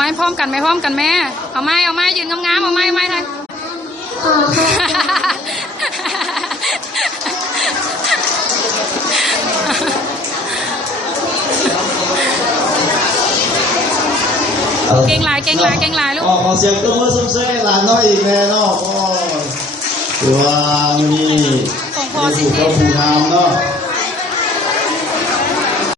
ไม้พร้อมกันไหมพร้อมกันแม่เอาไม้ยืนงามๆเอาไม้ไทยเก่งหลายลูกขอเสียงตัวมือซุ้มเซ่หลานน้อยอีกแน่เนาะก็ถือว่ามีผู้เจ้าผู้งามเนาะ